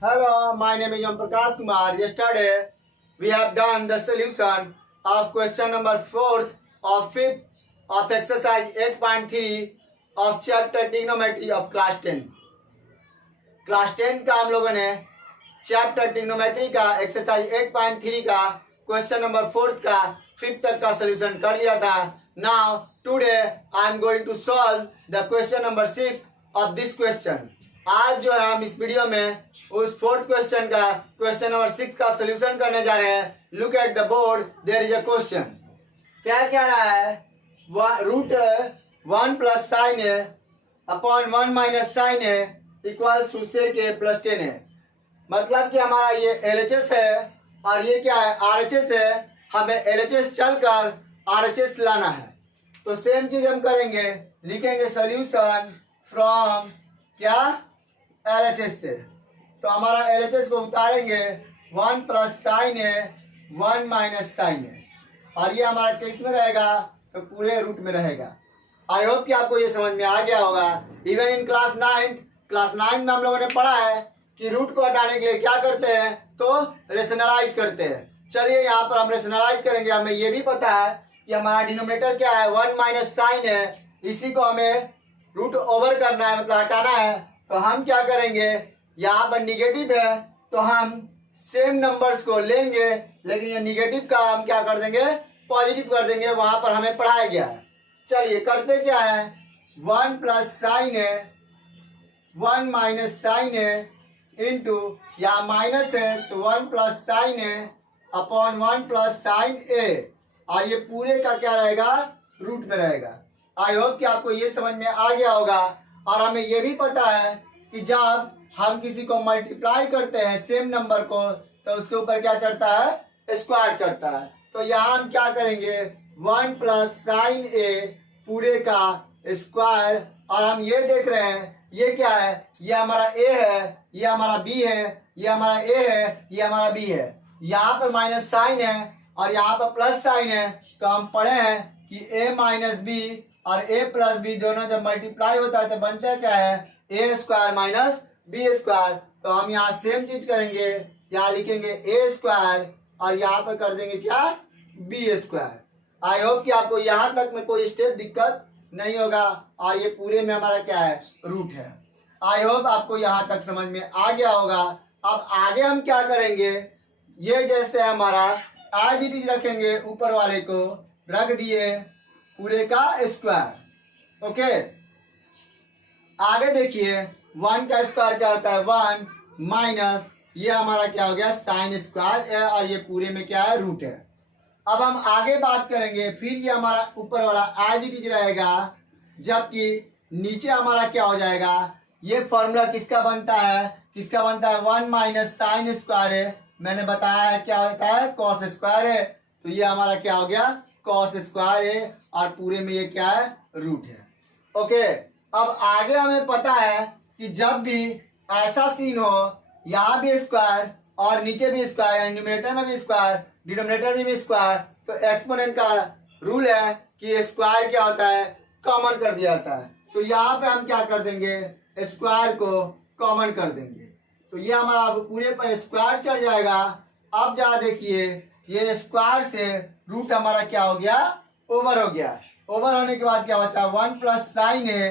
Hello, my name is Om Prakash Kumar. Yesterday, we have done the solution of question number 4th of 5th of exercise 8.3 of chapter trigonometry of class 10. Class 10 का हम लोगों ने chapter trigonometry का exercise 8.3 का question number 4th का 5th तक का solution कर लिया था. Now today I am going to solve the question number 6 of this question. आज जो है हम इस वीडियो में उस 4th क्वेश्चन का क्वेश्चन नंबर 6 का सोल्यूशन करने जा रहे हैं. Look at the board, there is a question. क्या कह रहा है? Root 1 plus sine A upon 1 minus sine A equals to sec A plus 10 है. मतलब कि हमारा ये LHS है और ये क्या है? RHS है. हमें LHS चलकर RHS लाना है. तो सेम चीज हम करेंगे, लिखेंगे सोल्यूशन फ्रॉम क्या? LHS से. तो हमारा LHS को उतारेंगे 1 प्लस साइन ए 1 माइनस साइन ए, और ये हमारा किस में रहेगा? तो पूरे रूट में रहेगा. आई होप कि आपको ये समझ में आ गया होगा. इवन इन क्लास 9 में हम लोगों ने पढ़ा है कि रूट को हटाने के लिए क्या करते हैं? तो रेशनलाइज करते हैं. चलिए यहाँ पर हम रेशनलाइज करेंगे. हमें ये भी पता है कि हमारा डिनोमिनेटर क्या है? 1 माइनस साइन है. इसी को हमें रूट ओवर करना है, मतलब हटाना है. तो हम क्या करेंगे? यहाँ पर निगेटिव है तो हम सेम नंबर्स को लेंगे, लेकिन ये निगेटिव का हम क्या कर देंगे? पॉजिटिव कर देंगे. वहां पर हमें पढ़ाया गया है. चलिए करते क्या है? 1 प्लस साइन है 1 माइनस साइन है इंटू, या माइनस है तो 1 प्लस साइन है अपॉन 1 प्लस साइन ए, और ये पूरे का क्या रहेगा? रूट में रहेगा. आई होप कि आपको ये समझ में आ गया होगा. और हमें ये भी पता है कि जब हम किसी को मल्टीप्लाई करते हैं सेम नंबर को, तो उसके ऊपर क्या चढ़ता है? स्क्वायर चढ़ता है. तो यहाँ हम क्या करेंगे? 1 प्लस साइन ए पूरे का स्क्वायर. और हम ये देख रहे हैं ये क्या है? ये हमारा ए है, ये हमारा बी है, ये हमारा ए है, ये हमारा बी है. यहाँ पर माइनस साइन है और यहाँ पर प्लस साइन है. तो हम पढ़े हैं कि ए माइनस बी और ए प्लस बी दोनों जब मल्टीप्लाई होता है तो बनता है क्या है? ए स्क्वायर माइनस बी स्क्वायर. तो हम यहाँ सेम चीज करेंगे, यहाँ लिखेंगे ए स्क्वायर और यहाँ पर कर देंगे क्या? B square. आई होप कि आपको यहाँ तक में कोई स्टेप दिक्कत नहीं होगा. और ये पूरे में हमारा क्या है? रूट है. आई होप आपको यहाँ तक समझ में आ गया होगा. अब आगे हम क्या करेंगे? ये जैसे हमारा एज इट इज रखेंगे, ऊपर वाले को रख दिए पूरे का स्क्वायर. ओके, आगे देखिए 1 का स्क्वायर क्या होता है? 1 माइनस ये हमारा क्या हो गया? साइन स्क्वायर है, और ये पूरे में क्या है? रूट है. अब हम आगे बात करेंगे, फिर ये हमारा ऊपर वाला एज इट इज रहेगा, जबकि नीचे हमारा क्या हो जाएगा? ये फॉर्मूला किसका बनता है? 1 माइनस साइन स्क्वायर है. मैंने बताया है क्या होता है? कॉस स्क्वायर है. तो ये हमारा क्या हो गया? कॉस स्क्वायर है, और पूरे में ये क्या है? रूट है. ओके, अब आगे हमें पता है कि जब भी ऐसा सीन हो, यहाँ भी स्क्वायर और नीचे भी स्क्वायर, न्यूमरेटर में भी स्क्वायर, डिनोमिनेटर में भी स्क्वायर, तो एक्सपोनेंट का रूल है कि स्क्वायर क्या होता है? कॉमन कर दिया जाता है. तो यहाँ पे हम क्या कर देंगे? स्क्वायर को कॉमन कर देंगे. तो ये हमारा अब पूरे पर स्क्वायर चढ़ जाएगा. अब जरा देखिए, ये स्क्वायर से रूट हमारा क्या हो गया? ओवर हो गया. ओवर होने के बाद क्या बचा? 1 plus sine A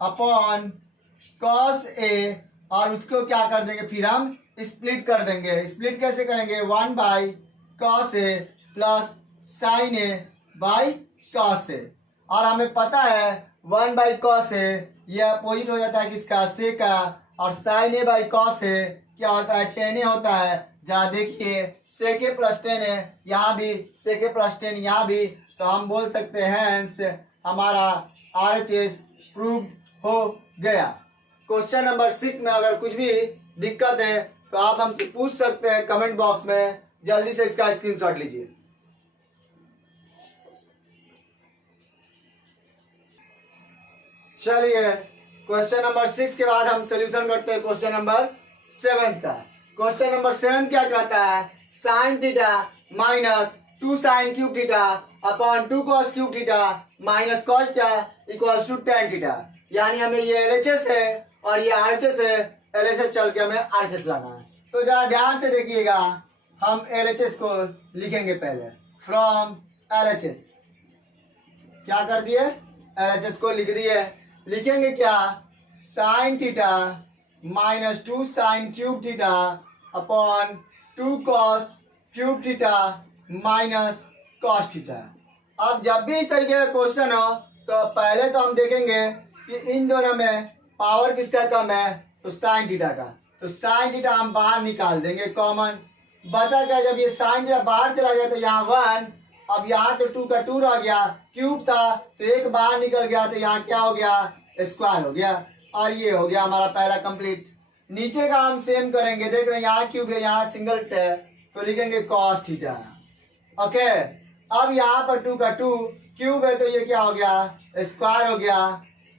upon cos A, और उसको क्या कर देंगे? फिर हम स्प्लिट कर देंगे. स्प्लिट कैसे करेंगे? 1 by cos A plus sine A by cos A. और हमें पता है 1 बाई कॉस ए ये अपोजिट हो जाता है किसका? से का. और साइन ए बाई कॉस ए क्या होता है? टेन ए होता है. जहाँ देखिए सेक ए प्लस 10 है, यहाँ भी सेक ए प्लस 10, यहाँ भी. तो हम बोल सकते हैं हमारा RHS प्रूव हो गया. क्वेश्चन नंबर 6 में अगर कुछ भी दिक्कत है तो आप हमसे पूछ सकते हैं कमेंट बॉक्स में. जल्दी से इसका स्क्रीनशॉट लीजिए. चलिए क्वेश्चन नंबर 6 के बाद हम सोल्यूशन करते हैं क्वेश्चन नंबर 7 का. क्वेश्चन नंबर 7 क्या कहता है? Sine theta minus 2 sine cube theta upon 2 cos cube theta minus cos theta equals to tan theta. यानी हमें ये LHS है और ये RHS है, LHS चल के हमें RHS लाना है। तो जरा ध्यान से देखिएगा, हम LHS को लिखेंगे पहले फ्रॉम LHS। क्या कर दिए, LHS को लिख दिए। लिखेंगे क्या, sign theta minus 2 sine cube theta upon 2 cos cube theta minus cos theta. अब जब भी इस तरीके का क्वेश्चन हो तो पहले तो हम देखेंगे कि इन दोनों में पावर किसका कम है, तो साइन थीटा का। तो साइन थीटा हम बाहर निकाल देंगे कॉमन। बचा क्या, जब ये साइन थीटा बाहर चला गया तो यहाँ 1, अब यहाँ तो 2 का 2 रह गया, क्यूब था तो 1 बाहर निकल गया, तो यहाँ क्या हो गया, स्क्वायर हो गया। और ये हो गया हमारा पहला कंप्लीट। नीचे का हम सेम करेंगे, देख रहे हैं यहाँ क्यूब है, यहाँ सिंगल है, तो लिखेंगे कॉस थीटा। ओके, अब यहाँ पर 2 का 2 क्यूब है तो ये क्या हो गया, स्क्वायर हो गया,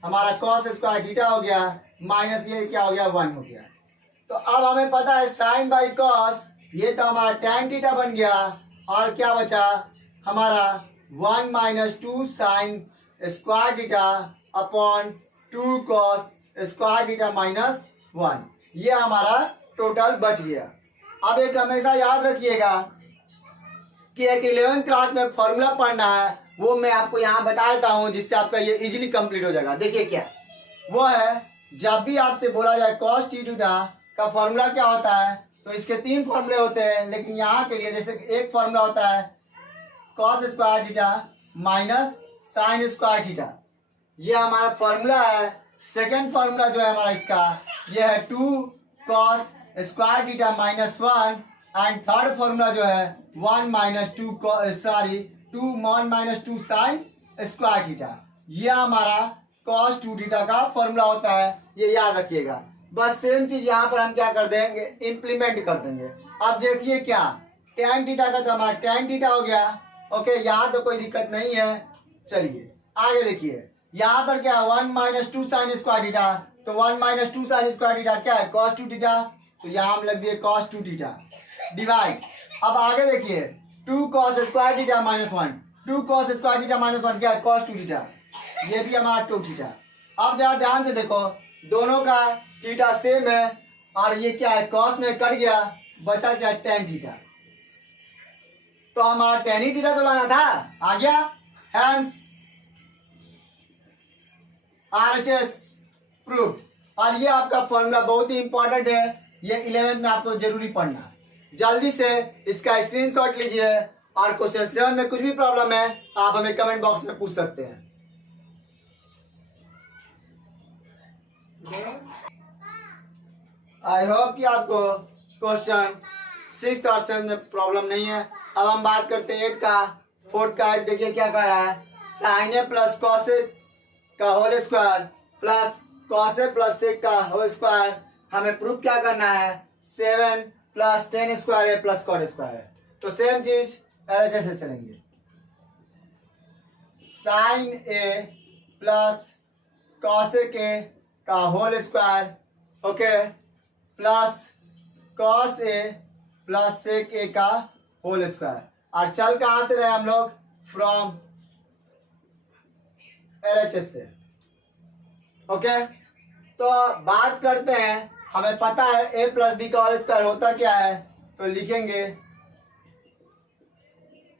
हमारा कॉस स्क्वायर थीटा हो गया, माइनस ये क्या हो गया, 1 हो गया। तो अब हमें पता है साइन बाई कॉस, ये तो हमारा टैन थीटा बन गया, और क्या बचा हमारा 1 minus 2 sine square theta upon 2 cos square theta minus 1, ये हमारा टोटल बच गया। अब एक हमेशा याद रखिएगा कि एक 11th क्लास में फॉर्मूला पढ़ना है, वो मैं आपको यहाँ बता देता हूँ जिससे आपका ये इजीली कंप्लीट हो जाएगा। देखिए क्या वो है, जब भी आपसे बोला जाए कॉस टी थीटा का फॉर्मूला क्या होता है, तो इसके 3 फॉर्मूले होते हैं, लेकिन यहाँ के लिए जैसे एक फॉर्मूला होता है cos square theta minus sine square theta, ये हमारा फॉर्मूला है। सेकेंड फॉर्मूला जो है हमारा इसका, ये है 2 cos square theta minus 1, and third formula जो है 1 माइनस 2 साइन स्क्वायर थीटा, ये हमारा कॉस 2 थीटा का फॉर्मूला होता है, ये याद रखिएगा। बस सेम चीज यहाँ पर हम क्या कर देंगे, इम्प्लीमेंट कर देंगे। अब देखिए क्या, tan थीटा का तो हमारा tan थीटा हो गया। ओके, यहाँ तो कोई दिक्कत नहीं है। चलिए आगे देखिए, यहाँ पर क्या 1 माइनस 2 साइन स्क्वायर थीटा, तो 1 माइनस 2 साइन स्क्वायर थीटा क्या है, cos 2 थीटा, तो यहाँ हम लग दिए cos 2 थीटा डिवाइड। अब आगे देखिए 2 cos square theta minus 1, 2 cos square theta minus 1 क्या है, cos 2 थीटा, ये भी हमारा 2 थीटा। अब जरा ध्यान से देखो, दोनों का थीटा सेम है, और ये क्या है, cos में कट गया, बचा क्या, tan थीटा, तो हमारा tan ही थीटा तो लाना था, आ गया। Hence RHS proved. और ये आपका फॉर्मूला बहुत ही इंपॉर्टेंट है, ये 11th में आपको जरूरी पढ़ना। जल्दी से इसका स्क्रीनशॉट लीजिए, और क्वेश्चन 7 में कुछ भी प्रॉब्लम है आप हमें कमेंट बॉक्स में पूछ सकते हैं। आई होप कि आपको क्वेश्चन 6 और 7 में प्रॉब्लम नहीं है। अब हम बात करते हैं 8 का। 4th का 8 देखिए क्या कह रहा है, sine A plus cos A का whole square plus cos A plus sec का होल स्क्वायर, हमें प्रूफ क्या करना है, 7 प्लस टेन स्क्वायर है प्लस कॉट स्क्वायर है। तो सेम चीज जैसे चलेंगे, sine A plus cos A का whole square, okay, plus cos A plus sec A का होल स्क्वायर। और चल कहां से रहे हम लोग, फ्रॉम LHS से। ओके, तो बात करते हैं, हमें पता है a प्लस बी का होल स्क्वायर होता क्या है, तो लिखेंगे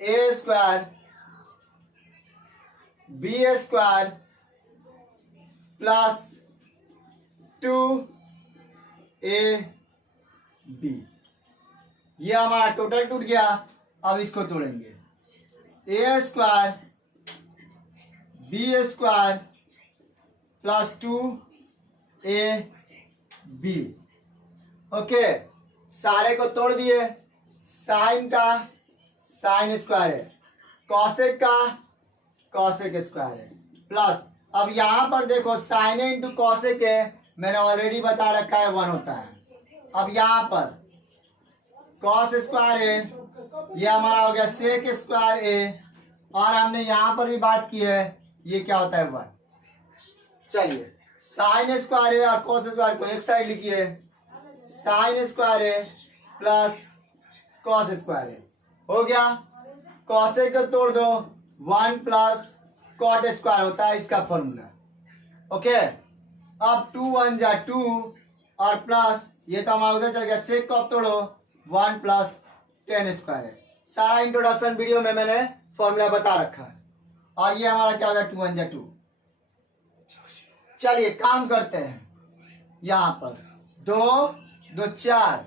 a square B square plus 2ab, ये हमारा टोटल टूट गया। अब इसको तोड़ेंगे, a square B square plus 2ab, okay, सारे को तोड़ दिए। साइन का साइन स्क्वायर है, कॉसेक का कॉसेक स्क्वायर है, प्लस अब यहां पर देखो साइन ए इंटू कॉसेक है, मैंने ऑलरेडी बता रखा है 1 होता है। अब यहां पर कॉस स्क्वायर है, ये हमारा हो गया सेक स्क्वायर ए, और हमने यहां पर भी बात की है, ये क्या होता है 1। चलिए साइन स्क्वायर है और कॉस स्क्वायर को एक साइड लिखिए, साइन स्क्वायर है प्लस कॉस स्क्वायर है, हो गया। कॉसेक को तोड़ दो, 1 प्लस कॉट स्क्वायर होता है इसका फॉर्मूला, ओके। अब 2 1 जा 2, और प्लस ये तो हमारा उधर चल गया, सेक को आप तोड़ो 1 + 10 स्क्वायर है। सारा इंट्रोडक्शन वीडियो में मैंने फॉर्मूला बता रखा है। और ये हमारा क्या हो गया, 2 × 1 = 2। चलिए काम करते हैं। यहाँ पर 2 2 4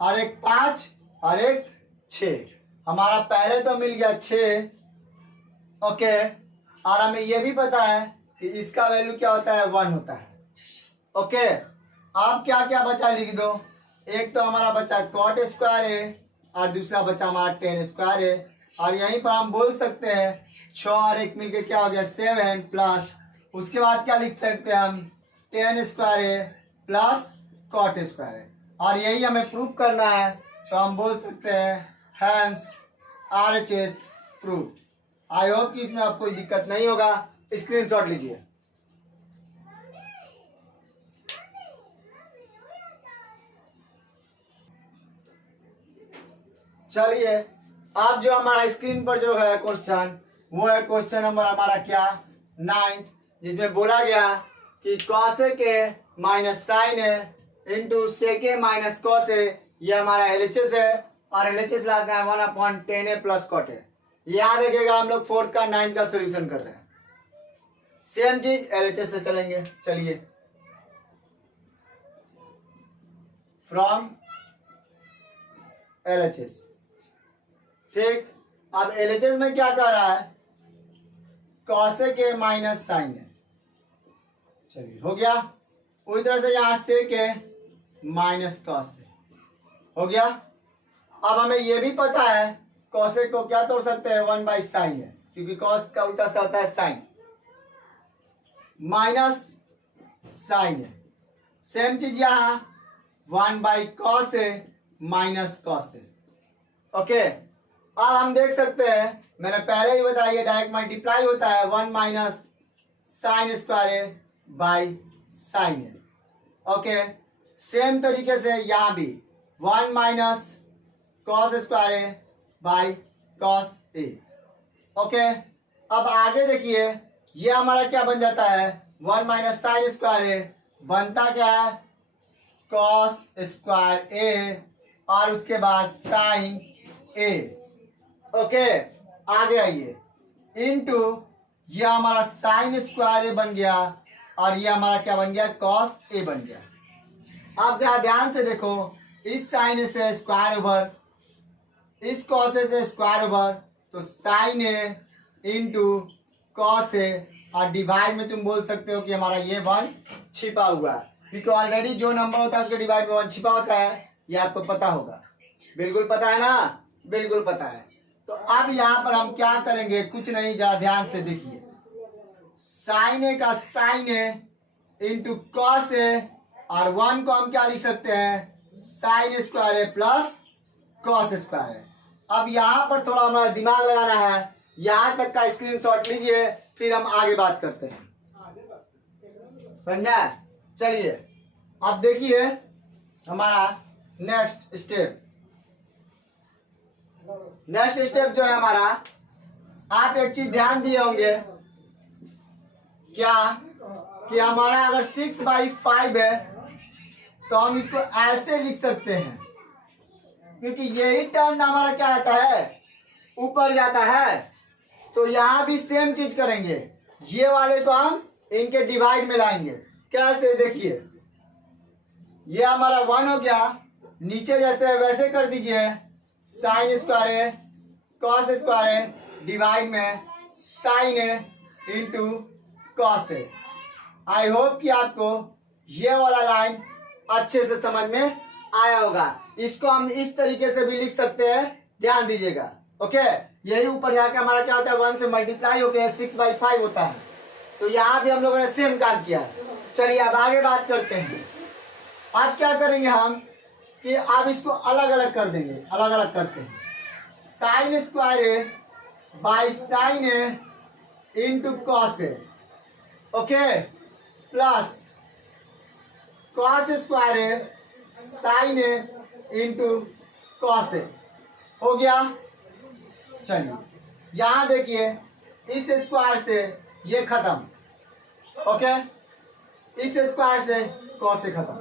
और एक 5 और एक 6। हमारा पहले तो मिल गया 6। ओके, और हमें ये भी पता है कि इसका वैल्यू क्या होता है, 1 होता है। ओके, अब क्या क्या बचा लिख दो। एक तो हमारा बचा cot स्क्वायर है और दूसरा बचा हमारा 10 स्क्वायर है। और यहीं पर हम बोल सकते हैं 6 और 1 मिलके क्या हो गया, 7 प्लस उसके बाद क्या लिख सकते हैं हम, 10 स्क्वायर है प्लस cot स्क्वायर है। और यही हमें प्रूव करना है, तो हम बोल सकते हैं hence RHS prove. I hope कि इसमें आपको कोई दिक्कत नहीं होगा। स्क्रीनशॉट लीजिए। चलिए, अब जो हमारा स्क्रीन पर जो है क्वेश्चन, वो है क्वेश्चन नंबर हमारा क्या, 9, जिसमें बोला गया कि cos के माइनस साइन है इंटू सेके माइनस कॉस है, ये हमारा LHS है। और LHS लाता है 1/10 प्लस कॉट है। याद रखिएगा, हम लोग 4th का 9th का सोल्यूशन कर रहे हैं। सेम चीज LHS से चलेंगे। चलिए, फ्रॉम LHS। ठीक, अब LHS में क्या कर रहा है, cos के माइनस साइन है। चलिए, हो गया। उसी तरह से यहां से के माइनस कॉस हो गया। अब हमें यह भी पता है cos को क्या तोड़ सकते हैं, 1/sin है, क्योंकि cos का उल्टा सा होता है साइन, माइनस साइन है। सेम चीज यहां 1/cos है माइनस कॉस है। ओके, अब हम देख सकते हैं, मैंने पहले ही बताया ये डायरेक्ट मल्टीप्लाई होता है, 1 - sin स्क्वायर है बाई साइन है। ओके, सेम तरीके से यहाँ भी 1 - cos स्क्वायर है बाई cos a। ओके, अब आगे देखिए, ये हमारा क्या बन जाता है, 1 - sin स्क्वायर है, बनता क्या है, cos स्क्वायर a और उसके बाद sin a। ओके, आगे आइए, इनटू ये हमारा sin स्क्वायर a बन गया और ये हमारा क्या बन गया, cos a बन गया। अब जरा ध्यान से देखो, इस साइन से स्क्वायर ओवर, इस कॉस से स्क्वायर ओवर, तो sign A into cos A, और डिवाइड में तुम बोल सकते हो कि हमारा ये 1 छिपा हुआ है, क्योंकि ऑलरेडी जो नंबर होता है उसके डिवाइड में 1 छिपा होता है। ये आपको पता होगा, बिल्कुल पता है ना, बिल्कुल पता है। तो अब यहाँ पर हम क्या करेंगे, कुछ नहीं, जरा ध्यान से देखिए, साइन ए का sign A into cos A, और 1 को हम क्या लिख सकते हैं, साइन स्क्वायर है प्लस कॉस स्क्वायर है। अब यहाँ पर थोड़ा हमारा दिमाग लगाना है, यहाँ तक का स्क्रीनशॉट लीजिए, फिर हम आगे बात करते हैं, समझना। चलिए, अब देखिए हमारा नेक्स्ट स्टेप जो है हमारा, आप एक चीज ध्यान दिए होंगे, क्या कि हमारा अगर 6/5 है तो हम इसको ऐसे लिख सकते हैं, क्योंकि यही टर्म हमारा क्या आता है, ऊपर जाता है। तो यहां भी सेम चीज करेंगे, ये वाले को हम इनके डिवाइड में लाएंगे। कैसे, देखिए, ये हमारा 1 हो गया, नीचे जैसे वैसे कर दीजिए, साइन स्क्वायर है कॉस स्क्वायर है डिवाइड में साइन है इंटू कॉस है। आई होप कि आपको ये वाला लाइन अच्छे से समझ में आया होगा। इसको हम इस तरीके से भी लिख सकते हैं, ध्यान दीजिएगा। ओके, यही ऊपर जाके हमारा क्या होता है, 1 से मल्टीप्लाई होकर 6/5 होता है। तो यहाँ भी हम लोगों ने सेम काम किया है। चलिए, अब आगे बात करते हैं। अब क्या करेंगे हम कि अब इसको अलग अलग कर देंगे, अलग अलग करते हैं। साइन स्क्वायर है बाई साइन है इंटू कॉस है, ओके, प्लस कॉस स्क्वायर है साइन है इंटू कॉस है, हो गया। चलिए, यहां देखिए, इस स्क्वायर से ये खत्म, ओके, इस स्क्वायर से कॉस से खत्म।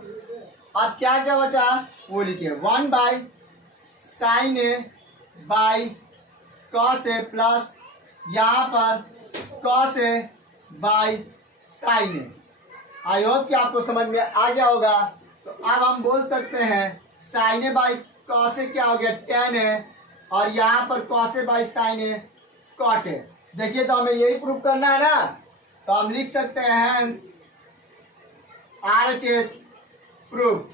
अब क्या क्या बचा वो लिखिए, 1/sin A by cos A plus यहाँ पर cos A by sin A। I hope कि आपको समझ में आ गया होगा। तो अब हम बोल सकते हैं sin A by cos A क्या हो गया tan A, और यहाँ पर cos A by sin A cot A। देखिए तो हमें यही प्रूफ करना है ना, तो हम लिख सकते हैं hence RHS प्रूफ।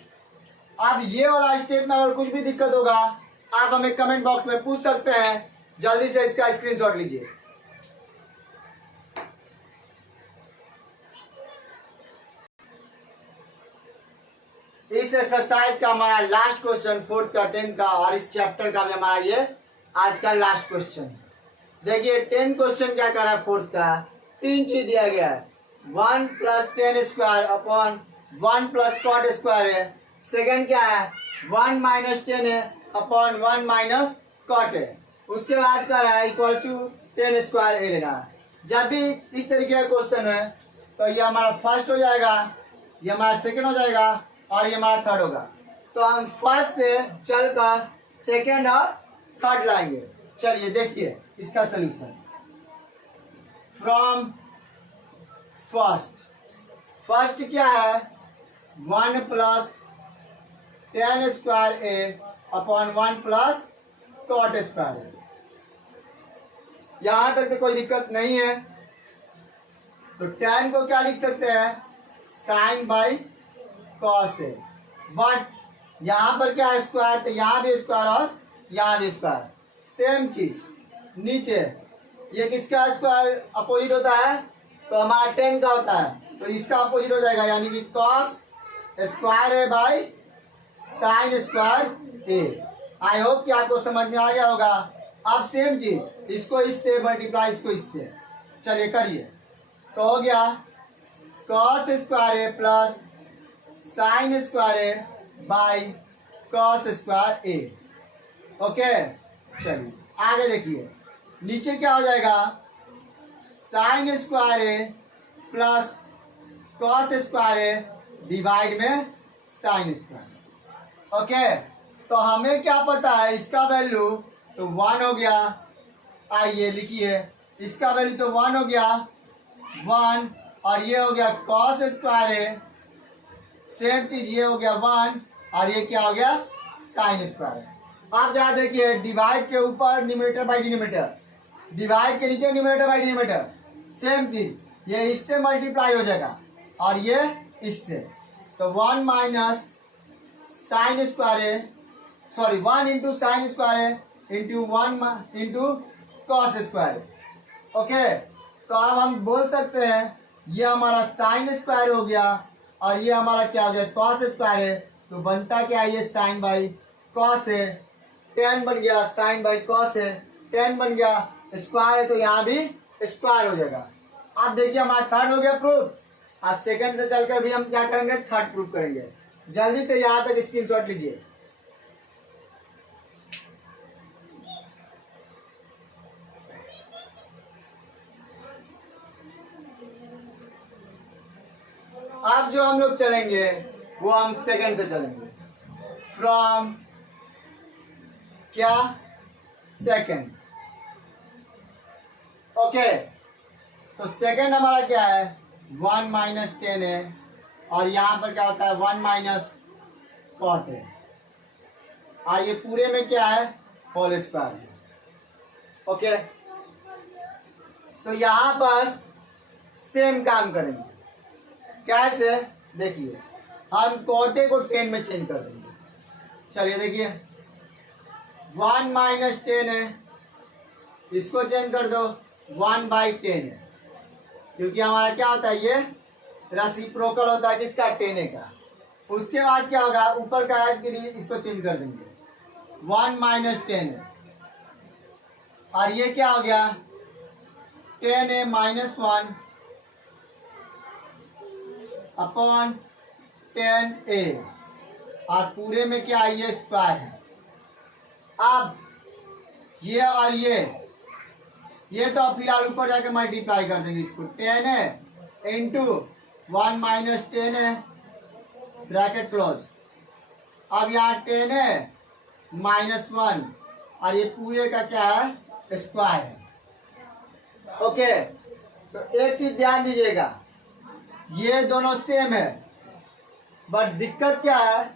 अब ये वाला स्टेप में अगर कुछ भी दिक्कत होगा आप हमें कमेंट बॉक्स में पूछ सकते हैं, जल्दी से इसका स्क्रीनशॉट लीजिए। इस एक्सरसाइज का हमारा लास्ट क्वेश्चन 4th का 10th का और इस चैप्टर का भी हमारा ये आज का लास्ट क्वेश्चन। देखिए 10th क्वेश्चन क्या कर रहा है 4th का, 3 चीज दिया गया है, 1 + tan square upon 1 + cot square है। सेकंड क्या है 1 - tan है अपॉन 1 - cot है। उसके बाद कर रहा है इक्वल टू tan स्क्वायर ए लेना है। जब भी इस तरीके का क्वेश्चन है तो ये हमारा फर्स्ट हो जाएगा, ये हमारा सेकंड हो जाएगा और ये हमारा थर्ड होगा। तो हम फर्स्ट से चलकर सेकंड और थर्ड लाएंगे। चलिए देखिए इसका सलूशन फ्रॉम फर्स्ट क्या है 1 + tan स्क्वायर ए अपॉन 1 + cot स्क्वायर ए। यहां तक तो कोई दिक्कत नहीं है। तो tan को क्या लिख सकते हैं sin by cos A, but यहाँ पर क्या है स्क्वायर, तो यहाँ भी स्क्वायर और यहाँ भी स्क्वायर, सेम चीज। नीचे ये किसका स्क्वायर अपोजिट होता है, तो हमारा tan का होता है, तो इसका अपोजिट हो जाएगा, यानी कि cos square A by sin square A. I hope कि आपको समझ में आ गया होगा। अब सेम चीज, इसको इससे मल्टीप्लाई, इसको इससे, चलिए करिए। तो हो गया cos square A plus sin square A by cos square A. Okay चलिए आगे देखिए, नीचे क्या हो जाएगा sin स्क्वायर ए प्लस cos स्क्वायर ए डिवाइड में sin स्क्वायर। ओके तो हमें क्या पता है इसका वैल्यू, तो 1 हो गया। आइए लिखिए इसका वैल्यू तो 1 हो गया 1, और ये हो गया cos स्क्वायर ए, सेम चीज ये हो गया 1, और ये क्या हो गया sin स्क्वायर। आप जरा देखिए डिवाइड के ऊपर न्यूमरेटर बाई डिनोमिनेटर, डिवाइड के नीचे न्यूमरेटर बाई डिनोमिनेटर, सेम चीज, ये इससे मल्टीप्लाई हो जाएगा और ये इससे। तो 1 - sin स्क्वायर ए, सॉरी 1 × sin स्क्वायर ए इंटू 1 × cos स्क्वायर। ओके तो अब हम बोल सकते हैं ये हमारा sin स्क्वायर हो गया और ये हमारा क्या हो गया cos स्क्वायर है। तो बनता क्या है ये sin बाई cos है, tan बन गया sin बाई cos है, tan बन गया स्क्वायर है, तो यहाँ भी स्क्वायर हो जाएगा। आप देखिए हमारा थर्ड हो गया प्रूफ। आप सेकंड से चलकर भी हम क्या करेंगे थर्ड प्रूफ करेंगे। जल्दी से यहाँ तक स्क्रीनशॉट लीजिए। अब जो हम लोग चलेंगे वो हम सेकंड से चलेंगे, फ्रॉम क्या सेकंड। ओके तो सेकंड हमारा क्या है 1 - tan है, और यहाँ पर क्या होता है 1 - cot है, और ये पूरे में क्या है होल स्क्वायर है। ओके तो यहाँ पर सेम काम करेंगे। कैसे देखिए, हम कोटे को 10 में चेंज कर देंगे। चलिए देखिए 1 - tan है, इसको चेंज कर दो 1/10 है, क्योंकि हमारा क्या होता है ये रेसिप्रोकल होता है किसका tan का। उसके बाद क्या होगा ऊपर का एच के लिए इसको चेंज कर देंगे 1 - tan है, और ये क्या हो गया tan A -1 upon tan A, और पूरे में क्या है ये स्क्वायर है। अब ये और ये तो फिलहाल ऊपर जाके मल्टीप्लाई कर देंगे इसको, tan A into 1 - tan A bracket close, अब यहाँ 10 है -1 और ये पूरे का क्या है स्क्वायर है। ओके, तो एक चीज ध्यान दीजिएगा, ये दोनों सेम है, बट दिक्कत क्या है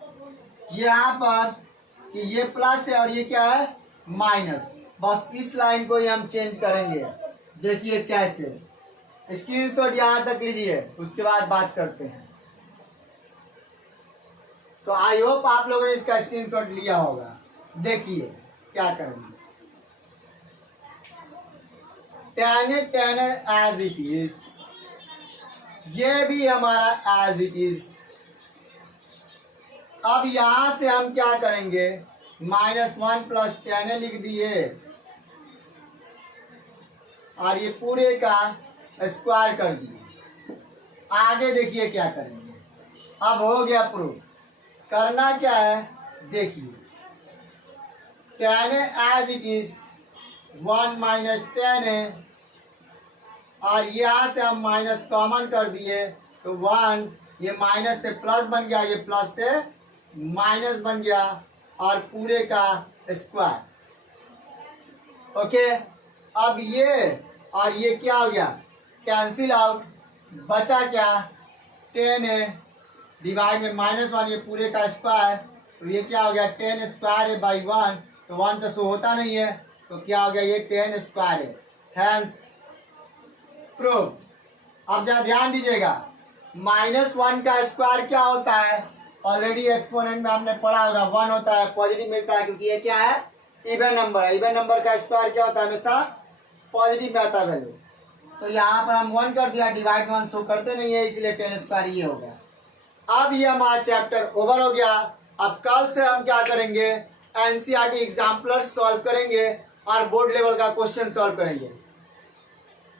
यहाँ पर कि ये प्लस है और ये क्या है माइनस। बस इस लाइन को ही हम चेंज करेंगे। देखिए कैसे, स्क्रीनशॉट यहाँ तक लीजिए, उसके बाद बात करते हैं। तो आई होप आप लोगों ने इसका स्क्रीनशॉट लिया होगा। देखिए क्या करेंगे, tan एज इट इज, ये भी हमारा एज इट इज। अब यहां से हम क्या करेंगे, -1 + tan लिख दिए और ये पूरे का स्क्वायर कर दिए। आगे देखिए क्या करेंगे। अब हो गया प्रूफ। करना क्या है, देखिए tan as it is 1 - tan और यहाँ से हम माइनस कॉमन कर दिए तो 1, ये माइनस से प्लस बन गया, ये प्लस से माइनस बन गया और पूरे का स्क्वायर। ओके, अब ये और ये क्या हो गया, कैंसिल आउट, बचा क्या 10 है डिवाइड में -1, ये पूरे का स्क्वायर, तो ये क्या हो गया 10 स्क्वायर है बाई 1, तो 1 तो शो होता नहीं है, तो क्या हो गया ये 10 स्क्वायर है, हैंस प्रूफ। अब जरा ध्यान दीजिएगा, -1 का स्क्वायर क्या होता है, ऑलरेडी एक्सपोनेंट में आपने पढ़ा होगा 1 होता है, पॉजिटिव मिलता है क्योंकि ये क्या है इवन नंबर है। इवन नंबर का स्क्वायर क्या होता है, हमेशा पॉजिटिव में आता है वैल्यू। तो यहाँ पर हम 1 कर दिया, डिवाइड में 1 शो करते नहीं है, इसलिए 10 स्क्वायर ये हो गया। अब ये हमारा चैप्टर ओवर हो गया। अब कल से हम क्या करेंगे, एनसीईआरटी एग्जाम्पलर सॉल्व करेंगे और बोर्ड लेवल का क्वेश्चन सॉल्व करेंगे।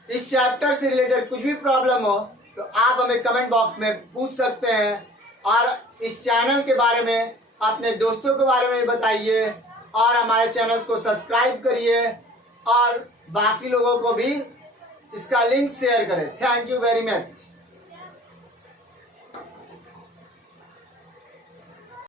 इस चैप्टर से रिलेटेड कुछ भी प्रॉब्लम हो तो आप हमें कमेंट बॉक्स में पूछ सकते हैं, और इस चैनल के बारे में अपने दोस्तों के बारे में बताइए, और हमारे चैनल को सब्सक्राइब करिए और बाकी लोगों को भी इसका लिंक शेयर करें। Thank you very much.